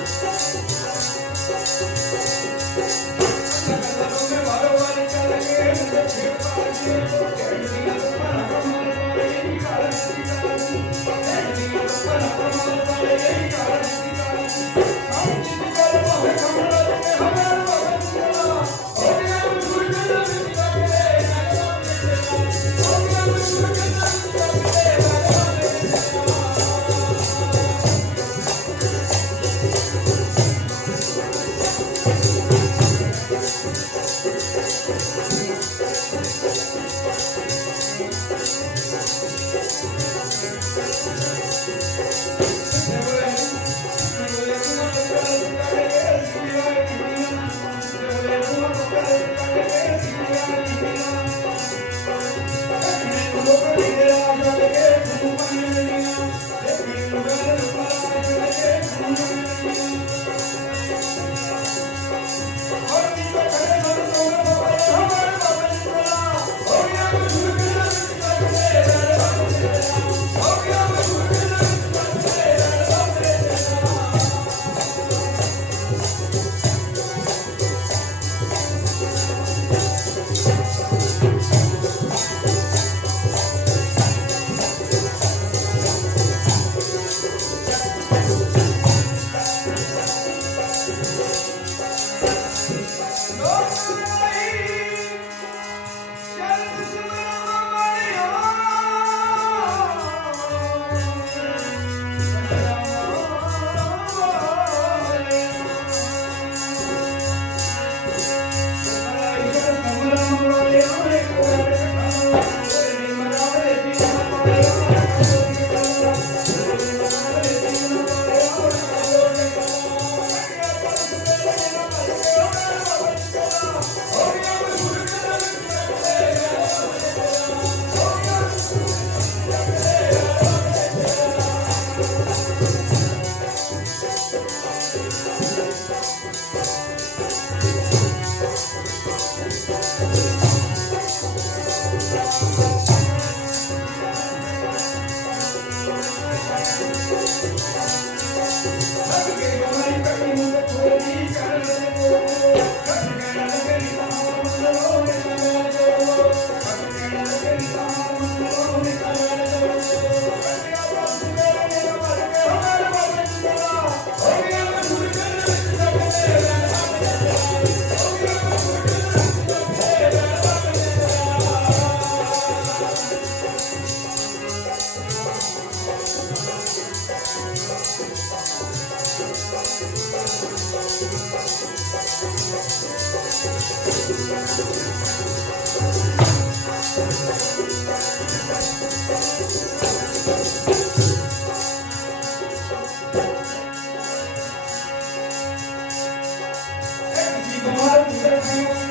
Yeah. Bye. Glória.